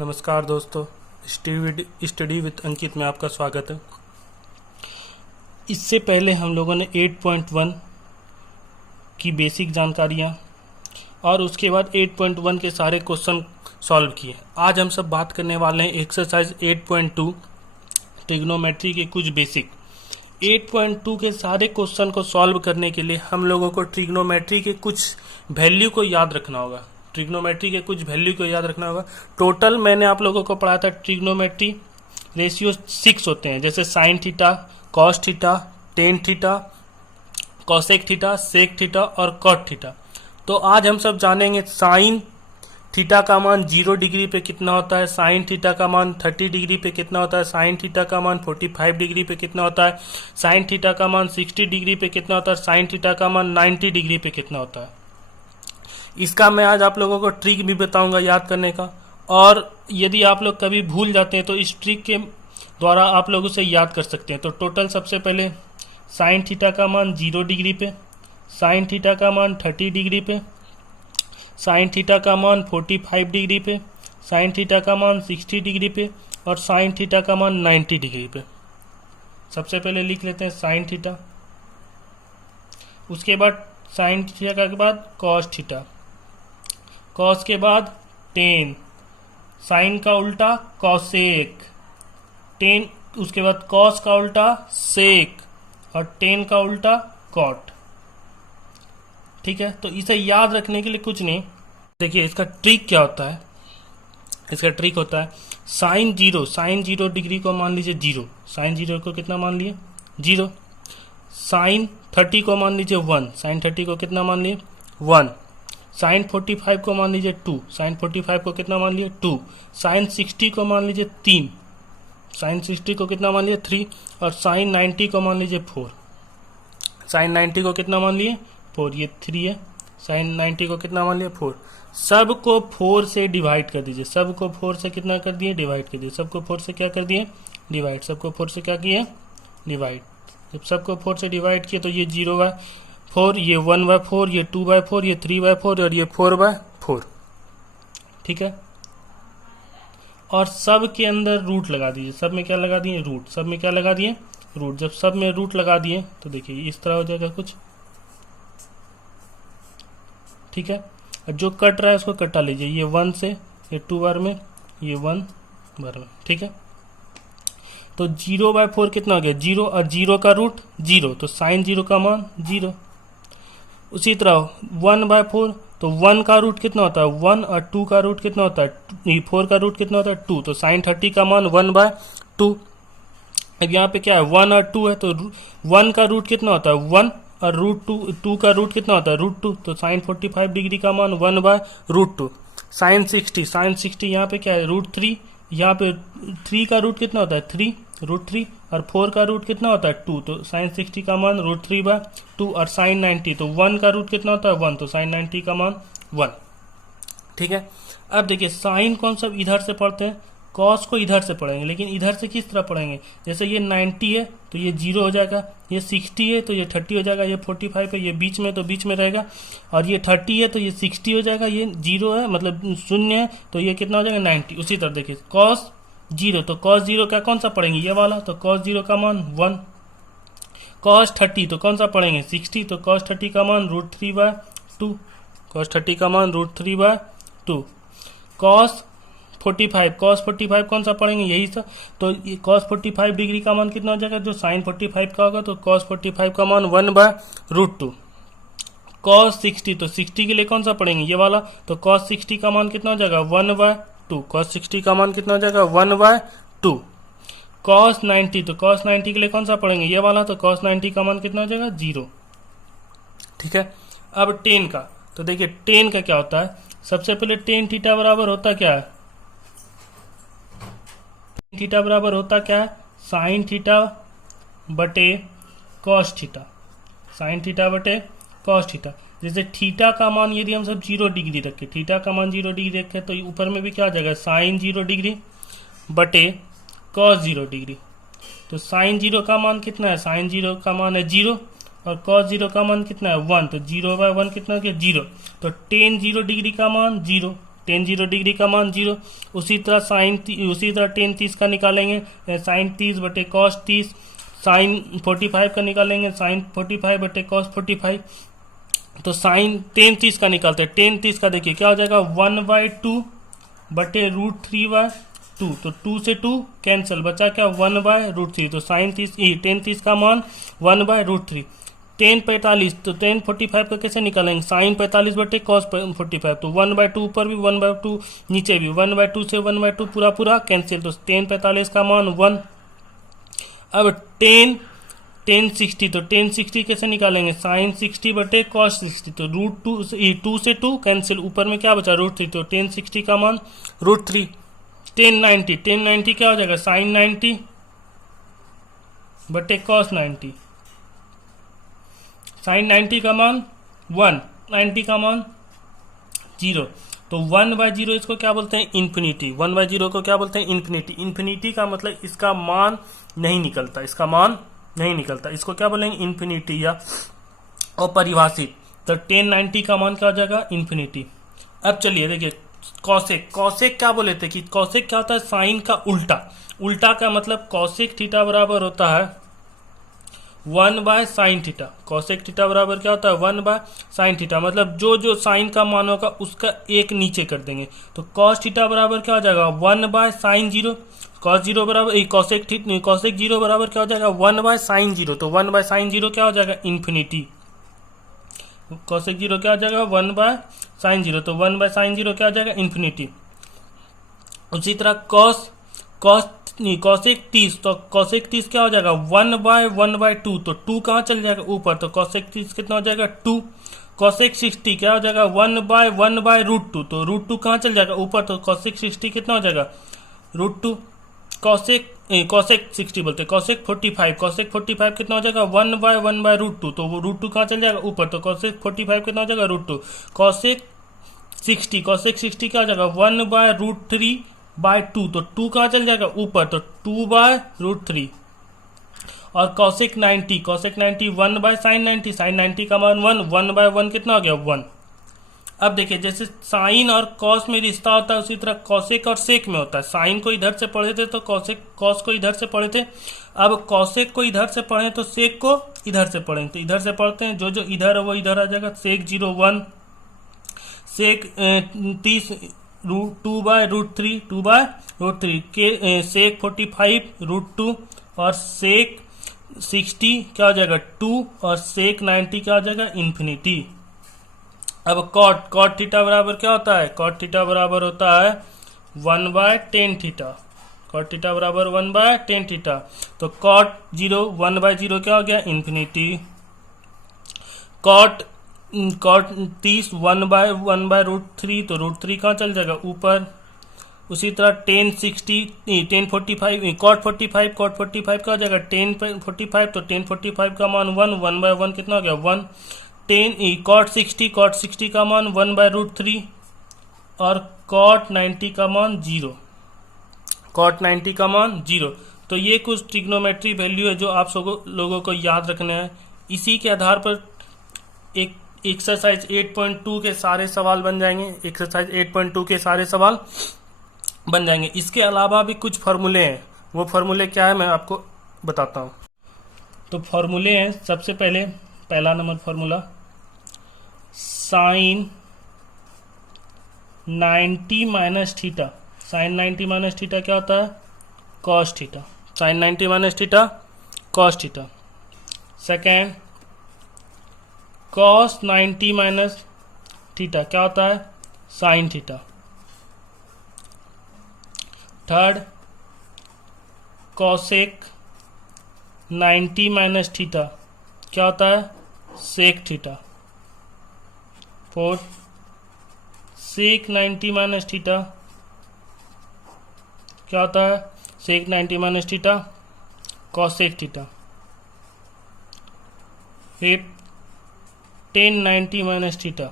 नमस्कार दोस्तों, study with अंकित में आपका स्वागत है। इससे पहले हम लोगों ने 8.1 की बेसिक जानकारियाँ और उसके बाद 8.1 के सारे क्वेश्चन सॉल्व किए। आज हम सब बात करने वाले हैं एक्सरसाइज 8.2 ट्रिग्नोमेट्री के कुछ बेसिक। 8.2 के सारे क्वेश्चन को सॉल्व करने के लिए हम लोगों को ट्रिग्नोमेट्री के कुछ वैल्यू को याद रखना होगा। टोटल मैंने आप लोगों को पढ़ाया था ट्रिग्नोमेट्री रेशियो 6 होते हैं, जैसे sine theta, cos theta, tan theta, cosec theta, sec theta और कॉट थीटा। तो आज हम सब जानेंगे साइन थीटा का मान 0 डिग्री पे कितना होता है, साइन थीटा का मान 30 डिग्री पे कितना होता है, साइन थीटा का मान 45 डिग्री पे कितना होता है, साइन थीटा का मान 60 डिग्री पे कितना होता है, साइन थीटा का मान 90 डिग्री पे कितना होता है। इसका मैं आज आप लोगों को ट्रिक भी बताऊंगा याद करने का, और यदि आप लोग कभी भूल जाते हैं तो इस ट्रिक के द्वारा आप लोग उसे याद कर सकते हैं। तो टोटल सबसे पहले साइन थीटा का मान 0 डिग्री पे, साइन थीटा का मान 30 डिग्री पे, साइन थीटा का मान 45 डिग्री पे, साइन थीटा का मान 60 डिग्री पे और साइन थीटा का मान 90 डिग्री पे। सबसे पहले लिख लेते हैं साइन थीटा, उसके बाद साइन थीटा के बाद कॉस थीटा, कॉस के बाद टेन, साइन का उल्टा कॉसेक, टेन, उसके बाद कॉस का उल्टा सेक और टेन का उल्टा कॉट। ठीक है, तो इसे याद रखने के लिए कुछ नहीं, देखिए इसका ट्रिक क्या होता है। इसका ट्रिक होता है साइन 0 डिग्री को मान लीजिए 0, साइन 0 को कितना मान लिए 0, साइन 30 को मान लीजिए 1, साइन 30 को कितना मान लिए 1, साइन 45 को मान लीजिए 2, साइन 45 को कितना मान लिए 2, साइन 60 को मान लीजिए 3, साइन 60 को कितना मान लिए 3 और साइन 90 को मान लीजिए 4, साइन 90 को कितना मान लिए 4, ये 3 है, साइन 90 को कितना मान लिए 4। सबको 4 से डिवाइड कर दीजिए, सबको 4 से कितना कर दिए डिवाइड कर दिए, सबको 4 से क्या कर दिए डिवाइड, सबको 4 से क्या किए डिवाइड। जब सबको 4 से डिवाइड किए तो ये 0/4, ये 1/4, ये 2/4, ये 3/4 और ये 4/4। ठीक है, और सब के अंदर रूट लगा दीजिए, सब में क्या लगा दिए रूट, सब में क्या लगा दिए रूट। जब सब में रूट लगा दिए तो देखिए इस तरह हो जाएगा कुछ। ठीक है, अब जो कट रहा है उसको कटा लीजिए, ये 1 से, ये 2 बार में, ये 1 बार में। ठीक है, तो 0/4 कितना हो गया 0 और 0 का रूट 0, तो साइन 0 का मान 0। उसी तरह 1/4, तो 1 का रूट कितना होता है 1 और 2 का रूट कितना होता है 4 का रूट कितना होता है 2, तो साइन 30 का मान 1/2। अब यहाँ पे क्या है 1 और 2 है, तो 1 का रूट कितना होता है 1 और √2 का रूट कितना होता है √2, तो साइन 45 डिग्री का मान 1/√2। साइन 60 यहाँ पे क्या है √3, यहाँ पे 3 का रूट कितना होता है 3 √3 और 4 का रूट कितना होता है 2, तो साइन 60 का मान √3/2 और साइन 90, तो 1 का रूट कितना होता है 1, तो साइन 90 का मान 1। ठीक है, अब देखिए साइन कौन सा इधर से पढ़ते हैं, कॉस को इधर से पढ़ेंगे, लेकिन इधर से किस तरह पढ़ेंगे, जैसे ये 90 है तो ये 0 हो जाएगा, ये 60 है तो ये 30 हो जाएगा, ये 45 है ये बीच में तो बीच में रहेगा, और ये 30 है तो ये 60 हो जाएगा, ये 0 है मतलब 0 है तो ये कितना हो जाएगा 90। उसी तरह देखिए कॉस 0, तो कॉस 0 का कौन सा पढ़ेंगे ये वाला, तो कॉस 0 का मान 1। कॉस 30 तो कौन सा पढ़ेंगे 60, तो कॉस 30 का मान √3/2, कॉस 30 का मान √3/2। कॉस 45 कौन सा पढ़ेंगे यही सा, तो कॉस 45 डिग्री का मान कितना हो जाएगा, जो साइन 45 का होगा, तो कॉस 45 का मान 1/√2। कॉस 60, तो 60 के लिए कौन सा पढ़ेंगे ये वाला, तो कॉस 60 का मान कितना हो जाएगा 1/2, कॉस 60 का मान कितना हो जाएगा 1/2। कॉस 90, तो कॉस 90 के लिए कौन सा पढ़ेंगे ये वाला, तो कॉस 90 का मान कितना हो जाएगा 0। ठीक है, अब टेन का, तो देखिए टेन का क्या होता है, सबसे पहले टेन थीटा बराबर होता क्या है, थीटा बराबर होता क्या है साइन थीटा बटे कॉस थीटा, साइन थीटा बटे कॉस थीटा। जैसे थीटा का मान यदि हम सब 0 डिग्री रखें, थीटा का मान 0 डिग्री रखें तो ऊपर में भी क्या आ जाएगा साइन 0 डिग्री बटे कॉस 0 डिग्री। तो साइन 0 का मान कितना है, साइन 0 का मान है 0 और कॉस 0 का मान कितना है 1, तो 0/1 कितना हो गया 0। तो टेन 0 डिग्री का मान 0, टेन 0 डिग्री का मान 0। उसी तरह टेन 30 का निकालेंगे, साइन 30 बटे कॉस 30। साइन 45 का निकालेंगे, साइन 45 बटे कॉस 45। तो साइन टेन 30 का निकालते हैं, टेन 30 का देखिए क्या हो जाएगा 1/2 बटे √3/2। तो 2 से 2 कैंसिल, बचा क्या 1/√3। तो साइन 30 टेन 30 का मान 1/√3। टेन 45, तो टेन 45 का कैसे निकालेंगे, साइन 45 बटे कॉस 45। तो 1/2 ऊपर भी 1/2 नीचे भी, 1/2 से 1/2 पूरा कैंसिल। तो टेन 45 का मान 1। अब टेन 60, तो टेन 60 कैसे निकालेंगे, साइन 60 बटे कॉस 60। तो √2 से 2 कैंसिल, ऊपर में क्या बचा √3। तो टेन 60 का मान √3। टेन 90 क्या हो जाएगा, साइन 90 बटे कॉस 90। साइन 90 का मान 1, 90 का मान 0। तो 1/0 इसको क्या बोलते हैं, इन्फिनिटी। 1/0 को क्या बोलते हैं, इन्फिनिटी। इन्फिनिटी का मतलब इसका मान नहीं निकलता, इसका मान नहीं निकलता, इसको क्या बोलेंगे, इन्फिनिटी या अपरिभाषित। तो टेन 90 का मान क्या हो जाएगा, इन्फिनिटी। अब चलिए देखिए कॉसेक क्या बोले थे कि कॉसेक क्या होता है, साइन का उल्टा। उल्टा का मतलब कॉसेक थीटा बराबर होता है 1/sin थीटा। कॉसेक थीटा बराबर क्या होता है, 1/sin थीटा। मतलब जो साइन का मान होगा उसका एक नीचे कर देंगे। तो कॉस थीटा बराबर क्या हो जाएगा 1/sin 0। कॉस 0 बराबर कॉसेक 0 बराबर क्या हो जाएगा 1/sin 0। तो 1/sin 0 क्या हो जाएगा, इन्फिनिटी। कॉसेक 0 क्या हो जाएगा 1/sin 0। तो 1/sin 0 क्या हो जाएगा, इन्फिनिटी। उसी तरह कॉसेक 30, तो कॉसेक 30 क्या हो जाएगा 1/1/2। तो 2 कहाँ चल जाएगा, ऊपर। तो कॉसेक 30 कितना हो जाएगा 2। कॉसेक 60 क्या हो जाएगा 1/1/√2। तो √2 कहाँ चल जाएगा, ऊपर। तो कॉसेक 60 कितना हो जाएगा √2। कॉसेक 60 बोलते, कॉसेक 45 कितना हो जाएगा 1/1/√2। तो वो √2 कहाँ चल जाएगा, ऊपर। तो कॉसेक 45 कितना हो जाएगा √2। कॉसेक 60 क्या हो जाएगा 1/√3/2। तो 2 कहाँ चल जाएगा, ऊपर। तो 2/√3। और कॉसेक 90 1/sin 90। साइन 90 का मान 1/1 कितना हो गया 1। अब देखिए जैसे साइन और कॉस में रिश्ता होता है, उसी तरह कॉसेक और सेक में होता है। साइन को इधर से पढ़े थे तो कॉस को इधर से पढ़े थे। अब कॉसेक को इधर से पढ़े तो सेक को इधर से पढ़े। तो इधर से पढ़ते हैं, जो इधर है वो इधर आ जाएगा। सेक 0 1, सेक 30 2/√3 के सेक 45 √2 और सेक 60 क्या हो जाएगा 2 और सेक 90 क्या हो जाएगा इन्फिनिटी। अब कॉट थीटा बराबर क्या होता है, कॉट थीटा बराबर होता है 1/tan थीटा। कॉट थीटा बराबर 1/tan थीटा। तो कॉट 0 1/0 क्या हो गया इन्फिनिटी। कॉट 30 1/1/√3। तो √3 कहाँ चल जाएगा ऊपर। उसी तरह tan 45 कॉट 45 का हो जाएगा tan 45। तो tan 45 का मान 1/1 कितना हो गया 1। कॉट 60 का मान 1/√3 और कॉट 90 का मान 0। कॉट 90 का मान 0। तो ये कुछ ट्रिग्नोमेट्री वैल्यू है जो आप लोगों को याद रखना है। इसी के आधार पर एक एक्सरसाइज 8.2 के सारे सवाल बन जाएंगे। एक्सरसाइज 8.2 के सारे सवाल बन जाएंगे। इसके अलावा भी कुछ फॉर्मूले हैं, वो फॉर्मूले क्या है मैं आपको बताता हूँ। तो फॉर्मूले हैं, सबसे पहले पहला number formula sine 90 minus theta. Sine 90 minus theta क्या होता है cos theta. Sine 90 minus theta cos theta. Second cos 90 minus theta क्या होता है sine theta. Third cosec 90 minus theta क्या होता है sec theta. Fourth sec 90 minus theta क्या होता है sec 90 minus theta cosec theta. Fifth tan 90 minus theta.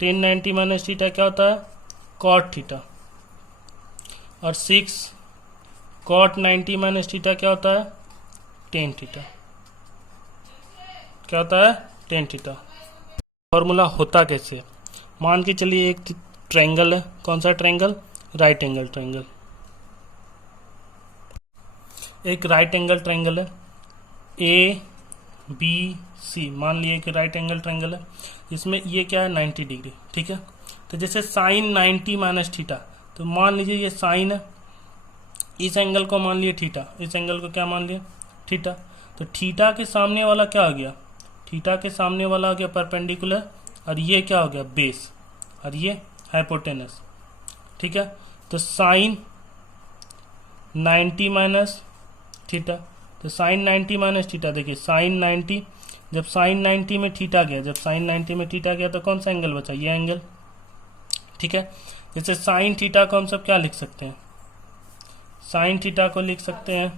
tan 90 minus theta क्या होता है कॉट थीटा। और 6 कॉट 90 माइनस थीटा क्या होता है tan थीटा। क्या होता है tan थीटा। फॉर्मूला होता कैसे, मान के चलिए ट्रायंगल है। कौन सा ट्रायंगल? Right angle triangle. एक राइट एंगल ट्रायंगल है ए बी सी, मान लिए कि राइट एंगल ट्रायंगल है, इसमें ये क्या है 90 डिग्री, ठीक है। तो जैसे साइन 90 माइनस थीटा, तो मान लीजिए ये साइन है, इस एंगल को मान लिए थीटा, इस एंगल को क्या मान लिए? थीटा। तो थीटा के सामने वाला क्या हो गया? थीटा के सामने वाला हो गया परपेंडिकुलर, और ये क्या हो गया? बेस, और ये हाइपोटेनस, ठीक है। तो साइन 90 माइनस थीटा, तो साइन 90 माइनस थीटा, देखिए साइन 90, जब साइन 90 में थीटा गया, जब साइन 90 में थीटा गया तो कौन सा एंगल बचा? ये एंगल, ठीक है। जैसे साइन थीटा को हम सब क्या लिख सकते हैं? साइन थीटा को लिख सकते हैं,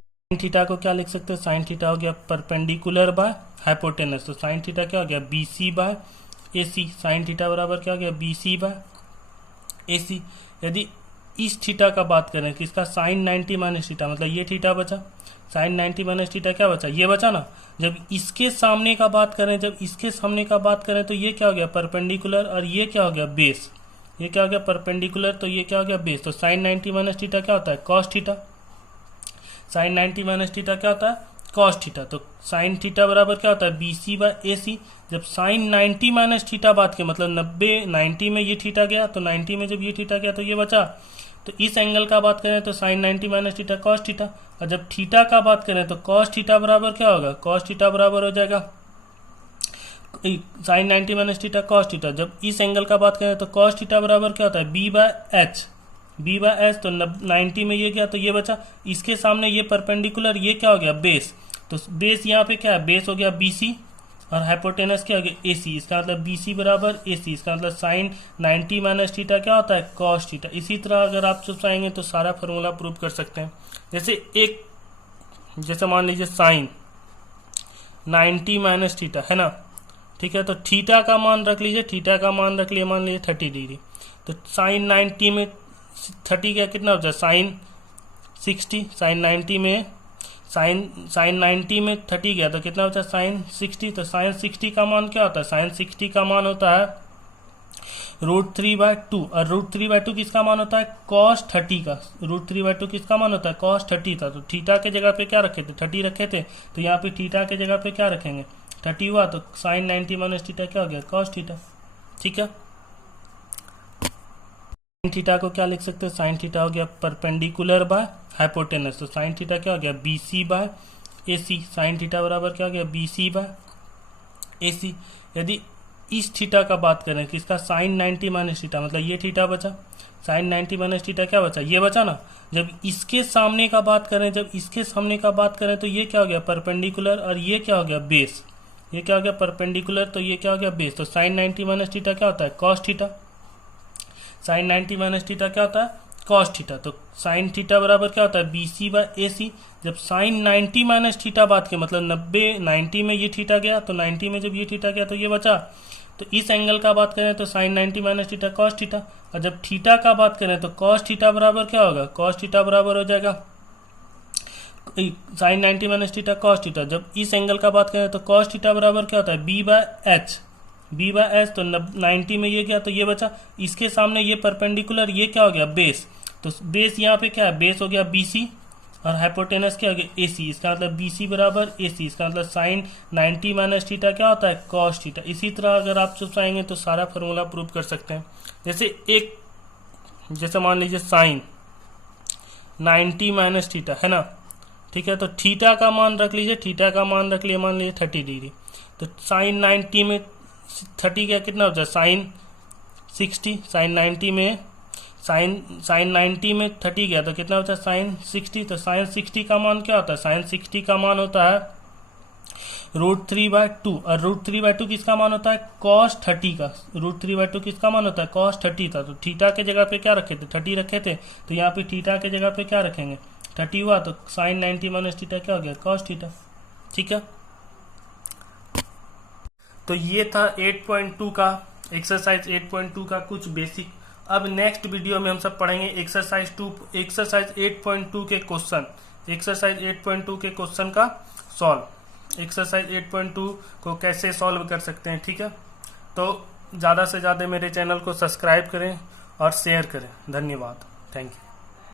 साइन थीटा को क्या लिख सकते हैं? साइन थीटा हो गया परपेंडिकुलर बाय हाइपोटेनस, तो साइन थीटा क्या हो गया? BC by AC. Sine theta बराबर क्या हो गया? BC by AC. यदि इस थीटा का बात करें कि इसका साइन 90 माइनस थीटा, मतलब ये थीटा बचा, साइन 90 माइनस थीटा क्या बचा? ये बचा ना। जब इसके सामने का बात करें, जब इसके सामने का बात करें तो ये क्या हो गया? परपेंडिकुलर, और ये क्या हो गया? बेस। ये क्या हो गया? परपेंडिकुलर, तो ये क्या हो गया? बेस। तो साइन 90 माइनस थीटा क्या होता है? Cos theta. Sine 90 minus theta क्या होता है? Cos theta. तो साइन थीटा बराबर क्या होता है? BC by AC. जब साइन 90 माइनस थीटा बात के, मतलब 90 में ये थीटा गया, तो 90 में जब ये थीटा गया तो ये बचा। तो इस एंगल का बात करें तो sine 90 minus theta cos theta, और जब थीटा का बात करें तो कॉस थीटा बराबर क्या होगा? कॉस थीटा बराबर हो जाएगा sine 90 minus theta cos theta. जब इस एंगल का बात करें तो कॉस थीटा बराबर क्या होता है? B by H, B by H. तो 90 में ये गया तो ये बचा, इसके सामने ये परपेंडिकुलर, ये क्या हो गया? बेस। तो बेस यहाँ पे क्या है? बेस हो गया बीसी, और हाइपोटेनस क्या हो गया? एसी। इसका मतलब बीसी बराबर एसी, इसका मतलब साइन 90 माइनस थीटा क्या होता है? Cos theta. इसी तरह अगर आप सब चाहेंगे तो सारा फॉर्मूला प्रूव कर सकते हैं। जैसे मान लीजिए साइन 90 माइनस थीटा है ना, ठीक है। तो थीटा का मान रख लीजिए, थीटा का मान रख लिए मान लीजिए 30 डिग्री। तो साइन 90 में 30 का कितना बचा? साइन 60। साइन 90 में साइन 90 में 30 गया तो कितना बचा? साइन 60। तो साइन 60 का मान क्या होता है? साइन 60 का मान होता है √3/2, और √3/2 किसका मान होता है? cos 30 का। √3/2 किसका मान होता है? cos 30 का। तो थीटा के जगह पे क्या रखे थे? 30 रखे थे, तो यहाँ पे थीटा के जगह पे क्या रखेंगे? 30 हुआ, तो साइन 90 माइनस थीटा क्या हो गया? cos थीटा, ठीक है। साइन थीटा को क्या लिख सकते हैं? साइन थीटा हो गया परपेंडिकुलर बाय हाइपोटेनस, तो साइन थीटा क्या हो गया? BC by AC. Sine theta बराबर क्या हो गया? BC by AC. यदि इस थीटा का बात करें कि इसका साइन 90 माइनस थीटा, मतलब ये थीटा बचा, साइन 90 माइनस थीटा क्या बचा? ये बचा ना। जब इसके सामने का बात करें, जब इसके सामने का बात करें तो ये क्या हो गया? परपेंडिकुलर, और ये क्या हो गया? बेस। ये क्या हो गया? परपेंडिकुलर, तो ये क्या हो गया? बेस। तो साइन 90 माइनस थीटा क्या होता है? Cos theta. Sine 90 minus theta क्या होता है? Cos theta. तो साइन थीटा बराबर क्या होता है? BC by AC. जब साइन 90 माइनस थीटा बात के, मतलब 90 में ये थीटा गया, तो 90 में जब ये थीटा गया तो ये बचा। तो इस एंगल का बात करें तो sine 90 minus theta cos theta, और जब थीटा का बात करें तो कॉस थीटा बराबर क्या होगा? कॉस थीटा बराबर हो जाएगा sine 90 minus theta cos theta. जब इस एंगल का बात करें तो कॉस थीटा बराबर क्या होता है? B by H, B by H. तो 90 में ये गया तो ये बचा, इसके सामने ये परपेंडिकुलर, ये क्या हो गया? बेस। तो बेस यहाँ पे क्या है? बेस हो गया बीसी, और हाइपोटेनस क्या हो गया? एसी। इसका मतलब बीसी बराबर एसी, इसका मतलब साइन 90 माइनस थीटा क्या होता है? Cos theta. इसी तरह अगर आप सब चाहेंगे तो सारा फॉर्मूला प्रूव कर सकते हैं। जैसे मान लीजिए साइन 90 माइनस थीटा है ना, ठीक है। तो थीटा का मान रख लीजिए, थीटा का मान रख लिए मान लीजिए 30 डिग्री। तो साइन 90 में 30 का कितना बचा? साइन 60। साइन 90 में साइन 90 में 30 गया तो कितना बचा? साइन 60। तो साइन 60 का मान क्या होता है? साइन 60 का मान होता है √3/2, और √3/2 किसका मान होता है? cos 30 का। √3/2 किसका मान होता है? cos 30 का। तो थीटा के जगह पे क्या रखे थे? 30 रखे थे, तो यहाँ पे थीटा के जगह पे क्या रखेंगे? 30 हुआ, तो साइन 90 माइनस थीटा क्या हो गया? cos थीटा, ठीक है। तो ये था 8.2 का एक्सरसाइज 8.2 का कुछ बेसिक। अब नेक्स्ट वीडियो में हम सब पढ़ेंगे एक्सरसाइज 8.2 के क्वेश्चन, एक्सरसाइज 8.2 के क्वेश्चन का सॉल्व, एक्सरसाइज 8.2 को कैसे सॉल्व कर सकते हैं, ठीक है। तो ज़्यादा से ज़्यादा मेरे चैनल को सब्सक्राइब करें और शेयर करें। धन्यवाद। Thank you.